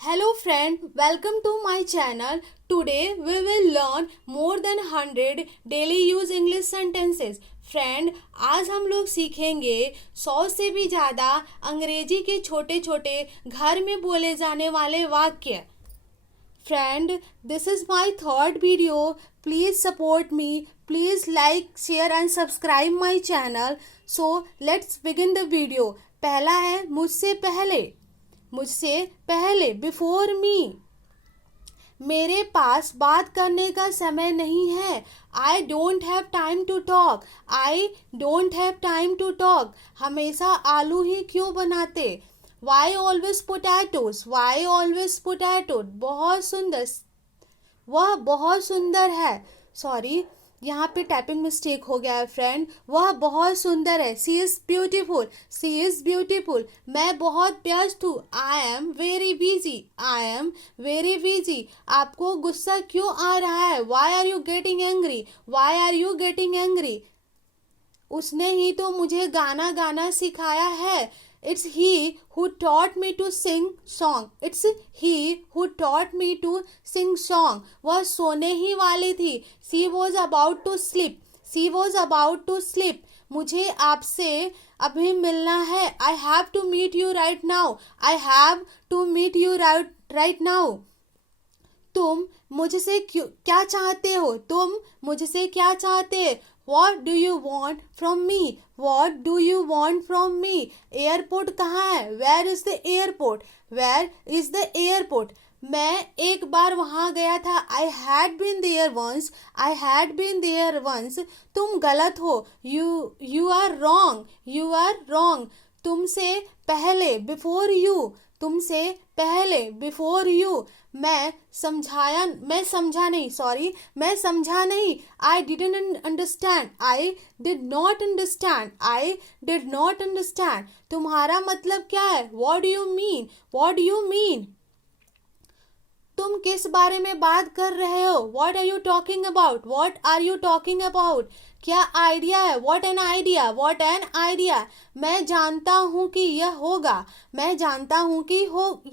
Hello friend, welcome to my channel. Today we will learn more than 100 daily use English sentences. Friend, आज हम लोग सीखेंगे 100 से भी ज़्यादा अंग्रेजी के छोटे छोटे घर में बोले जाने वाले वाक्य. Friend, this is my third video. Please support me. Please like, share and subscribe my channel. So let's begin the video. पहला है मुझसे पहले बिफोर मी. मेरे पास बात करने का समय नहीं है. I don't have time to talk. I don't have time to talk. हमेशा आलू ही क्यों बनाते. Why always potatoes. Why always potato. बहुत सुंदर. वह बहुत सुंदर है. सॉरी, यहाँ पे टाइपिंग मिस्टेक हो गया है फ्रेंड. वह बहुत सुंदर है. She is beautiful. She is beautiful. मैं बहुत व्यस्त हूँ. I am very busy. I am very busy. आपको गुस्सा क्यों आ रहा है. Why are you getting angry. Why are you getting angry. उसने ही तो मुझे गाना गाना सिखाया है. It's he who taught me to sing song. It's he who taught me to sing song. वह सोने ही वाली थी. She was about to sleep. She was about to sleep. मुझे आपसे अभी मिलना है. I have to meet you right now. I have to meet you right now. तुम मुझसे क्या चाहते हो. तुम मुझसे क्या चाहते. What do you want from me? What do you want from me? Airport कहाँ है. Where is the airport? Where is the airport? मैं एक बार वहाँ गया था. I had been there once. I had been there once. तुम गलत हो. You are wrong. You are wrong. तुमसे पहले before you. तुमसे पहले बिफोर यू. मैं समझा नहीं. I didn't understand. I did not understand. I did not understand. तुम्हारा मतलब क्या है. What do you mean. What do you mean. तुम किस बारे में बात कर रहे हो. What are you talking about. What are you talking about. क्या आइडिया है. What an idea. What an idea. मैं जानता हूँ कि यह होगा. मैं जानता हूँ कि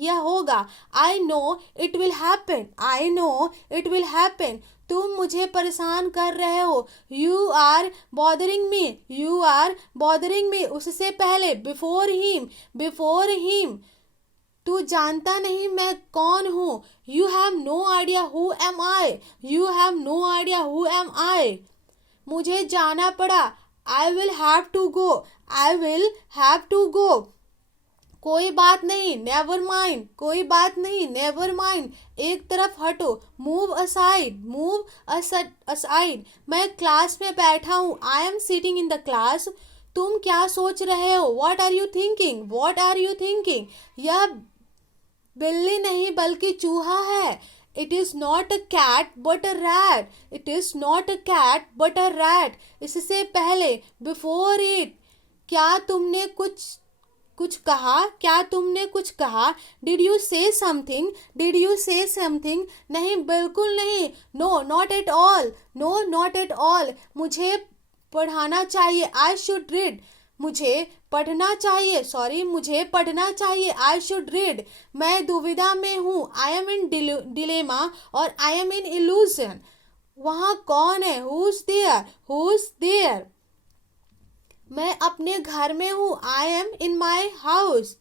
यह होगा. I know it will happen. I know it will happen. तुम मुझे परेशान कर रहे हो. You are bothering me. You are bothering me. उससे पहले बिफोर हिम. Before him. तू जानता नहीं मैं कौन हूँ. You have no idea who am I. You have no idea who am I. मुझे जाना पड़ा. I will have to go. I will have to go. कोई बात नहीं. Never mind. कोई बात नहीं. Never mind. एक तरफ हटो. Move aside. Move aside. मैं क्लास में बैठा हूँ. I am sitting in the class. तुम क्या सोच रहे हो. What are you thinking. What are you thinking. यह बिल्ली नहीं बल्कि चूहा है. It is not a cat but a rat. It is not a cat but a rat. इससे पहले बिफोर इट. क्या तुमने कुछ कहा. क्या तुमने कुछ कहा. Did you say something. Did you say something. नहीं, बिल्कुल नहीं. No not at all. No not at all. मुझे पढ़ाना चाहिए. I should read. मुझे पढ़ना चाहिए. मुझे पढ़ना चाहिए. I should read. मैं दुविधा में हूँ. आई एम इन डिलेमा और आई एम इन इल्यूजन. वहाँ कौन है. Who is there. Who is there. मैं अपने घर में हूँ. I am in my house.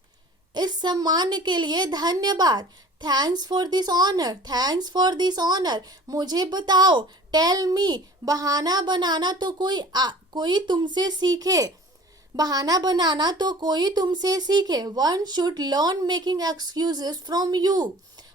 इस सम्मान के लिए धन्यवाद. Thanks for this honour. Thanks for this honour. मुझे बताओ. Tell me. बहाना बनाना तो कोई तुमसे सीखे. बहाना बनाना तो कोई तुमसे सीखे. One should learn making excuses from you.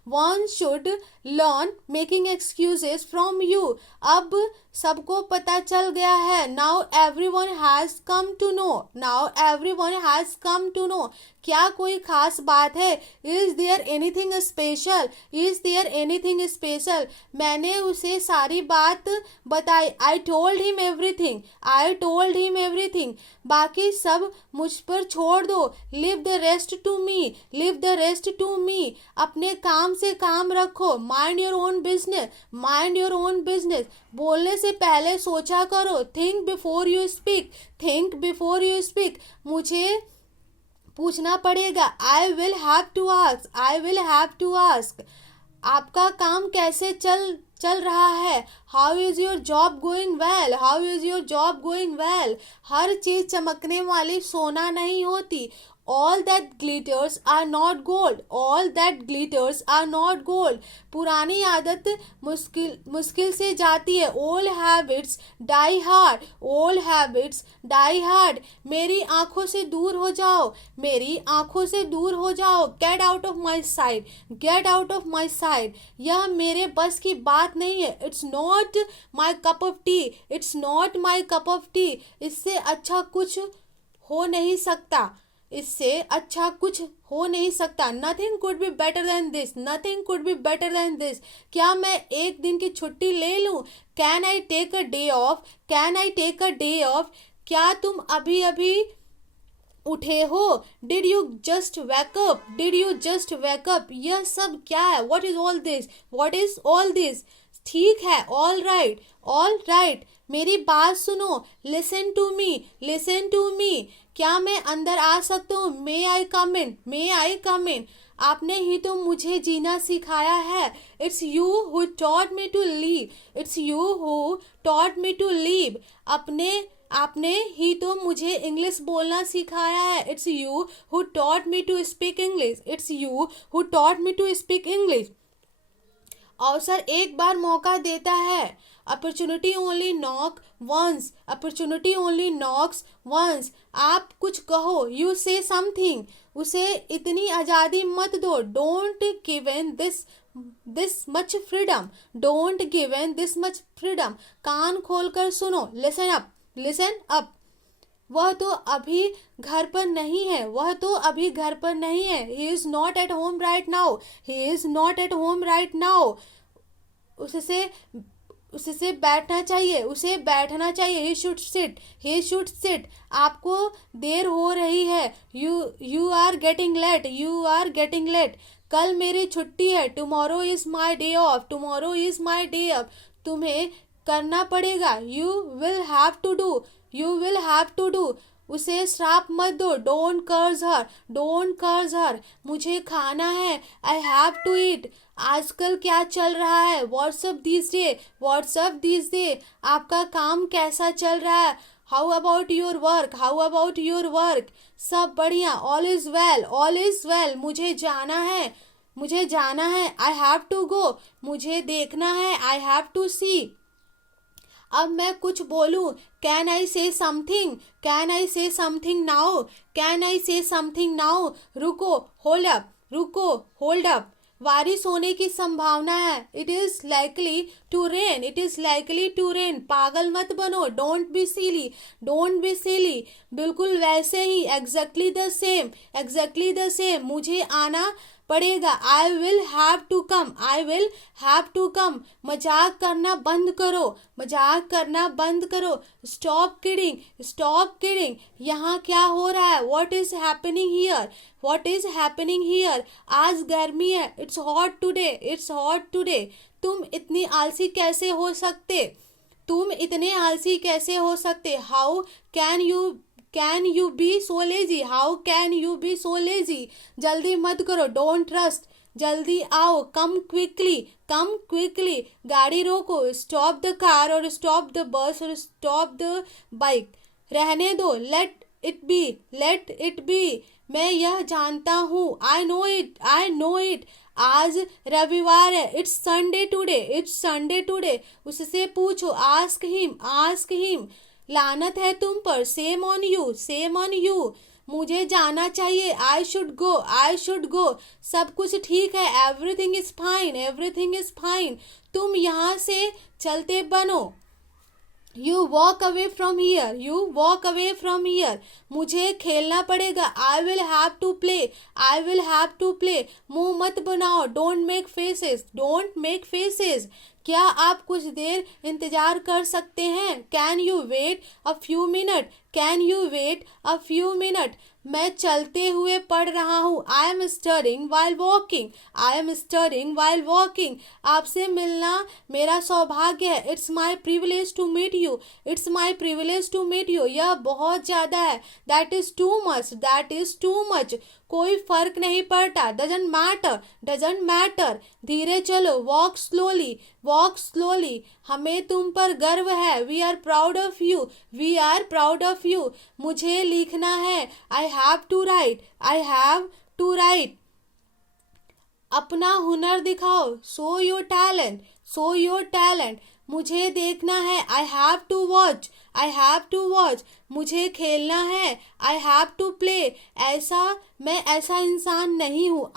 One should learn making excuses from you. अब सबको पता चल गया है. Now everyone has come to know. Now everyone has come to know. क्या कोई खास बात है. Is there anything special. Is there anything special. मैंने उसे सारी बात बताई. I told him everything. I told him everything. बाकी सब मुझ पर छोड़ दो. Leave the rest to me. Leave the rest to me. अपने काम से काम रखो. Mind your own business. Mind your own business. बोलने से पहले सोचा करो. Think before you speak. Think before you speak. मुझे पूछना पड़ेगा। I will have to ask, I will have to ask. आपका काम कैसे चल चल रहा है? How is your job going well, how is your job going well. हर चीज़ चमकने वाली सोना नहीं होती। All that glitters are not gold, all that glitters are not gold. पुरानी आदत मुश्किल मुश्किल से जाती है। Old habits die hard, old habits die hard. मेरी आंखों से दूर हो जाओ, मेरी आंखों से दूर हो जाओ। Get out of my side, get out of my side. यह मेरे बस की बात नहीं है। It's not my cup of T, it's not my cup of T. इससे अच्छा कुछ हो नहीं सकता, इससे अच्छा कुछ हो नहीं सकता। Nothing could be better than this, nothing could be better than this. क्या मैं एक दिन की छुट्टी ले लूँ? Can I take a day off, can I take a day off. क्या तुम अभी अभी उठे हो? Did you just wake up, did you just wake up. यह सब क्या है? What is all this, what is all this. ठीक है, ऑल राइट, ऑल राइट। मेरी बात सुनो, listen to me, listen to me. क्या मैं अंदर आ सकता हूँ? मे आई कम इन, मे आई कम इन। आपने ही तो मुझे जीना सिखाया है। It's you who taught me to live, it's you who taught me to live. अपने आपने ही तो मुझे इंग्लिश बोलना सिखाया है। It's you who taught me to speak English, it's you who taught me to speak English. अवसर एक बार मौका देता है। Opportunity only knock once, opportunity only knocks once. आप कुछ कहो, यू से समथिंग। उसे इतनी आज़ादी मत दो। Don't given this much freedom, don't given this much freedom. कान खोलकर सुनो, लिसन अप, लिसन अप। वह तो अभी घर पर नहीं है, वह तो अभी घर पर नहीं है। He is not at home right now, he is not at home right now. उससे उससे बैठना चाहिए, उसे बैठना चाहिए। He should sit, he should sit. आपको देर हो रही है। You are getting late, you are getting late. कल मेरी छुट्टी है। Tomorrow is my day off, tomorrow is my day off. तुम्हें करना पड़ेगा। You will have to do, you will have to do. उसे श्राप मत दो। डोंट कर्ज हर, डोंट कर्ज हर। मुझे खाना है। I have to eat. आजकल क्या चल रहा है? What's up this day, what's up this day. आपका काम कैसा चल रहा है? How about your work, how about your work. सब बढ़िया, all is well, all is well. मुझे जाना है, मुझे जाना है। आई हैव टू गो, मुझे देखना है। आई हैव टू सी। अब मैं कुछ बोलूं? Can I say something, can I say something now, can I say something now. रुको, होल्ड अप, रुको, होल्ड अप। बारिश होने की संभावना है। It is likely to rain, it is likely to rain. पागल मत बनो। Don't be silly, don't be silly. बिल्कुल वैसे ही, exactly the same, exactly the same. मुझे आना पड़ेगा। I will have to come, I will have to come. मजाक करना बंद करो, मजाक करना बंद करो। Stop kidding, stop kidding. यहाँ क्या हो रहा है? What is happening here, what is happening here. आज गर्मी है। It's hot today, it's hot today. तुम इतनी आलसी कैसे हो सकते, तुम इतने आलसी कैसे हो सकते? How can you be so lazy, how can you be so lazy. जल्दी मत करो। डोंट रस्ट, जल्दी आओ। Come quickly, come quickly. गाड़ी रोको। स्टॉप द कार और स्टॉप द बस और स्टॉप द बाइक। रहने दो। Let it be, let it be. मैं यह जानता हूँ। I know it, I know it. आज रविवार है। It's Sunday today, it's Sunday today. उससे पूछो। Ask him, ask him. लानत है तुम पर। Shame on you, shame on you. मुझे जाना चाहिए। I should go, I should go. सब कुछ ठीक है। Everything is fine, everything is fine. तुम यहाँ से चलते बनो। You walk away from here, you walk away from here. मुझे खेलना पड़ेगा। I will have to play, I will have to play. मुंह मत बनाओ। Don't make faces, don't make faces. क्या आप कुछ देर इंतजार कर सकते हैं? Can you wait a few minute, can you wait a few minute. मैं चलते हुए पढ़ रहा हूँ. I am studying while walking. I am studying while walking. आपसे मिलना मेरा सौभाग्य है. It's my privilege to meet you. It's my privilege to meet you. यह बहुत ज़्यादा है. That is too much. That is too much. कोई फर्क नहीं पड़ता. Doesn't matter. Doesn't matter. धीरे चलो. Walk slowly. Walk slowly. हमें तुम पर गर्व है. We are proud of you. We are proud of you. मुझे लिखना है. I have to write. I have to write. अपना हुनर दिखाओ. Show your talent. Show your talent. मुझे देखना है. I have to watch. I have to watch. मुझे खेलना है. I have to play. मैं ऐसा इंसान नहीं हूँ.